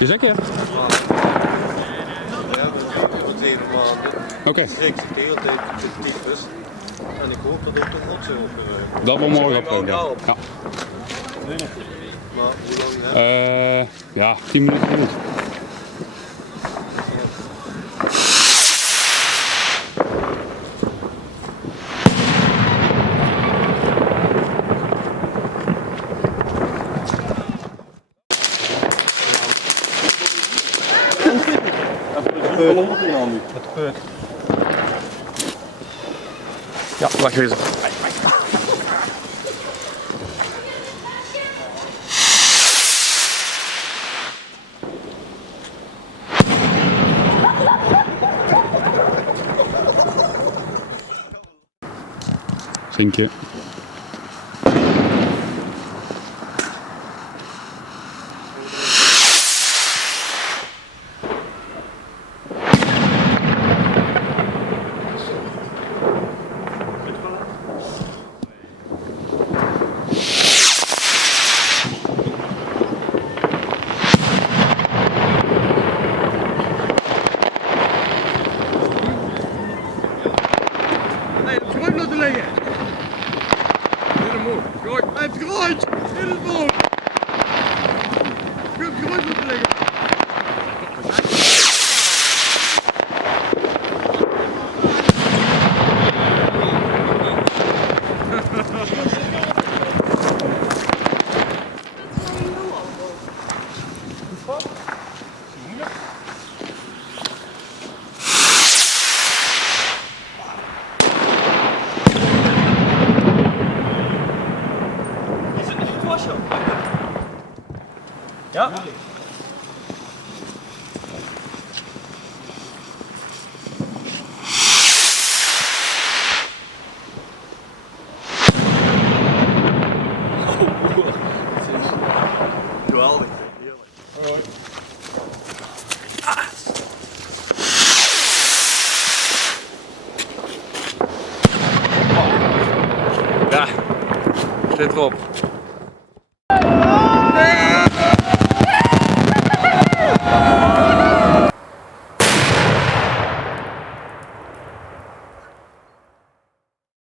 Jazeker? Ja, voor 7 maanden. Oké. Ik zeg de hele tijd positief is. En ik hoop dat ook de rotsen opgeruimd. Dat wordt morgen opgeruimd. Ja. Ja. Maar hoe lang hè? Ja, 10 minuten genoeg. Het gebeurt. Ja, wegwezen. Zinkje. Schrijf laten liggen. In de moed. Kijk, het geluid. In het moed. Ik heb het geluid laten liggen. Ja? Geweldig, heerlijk. Ja, zit erop.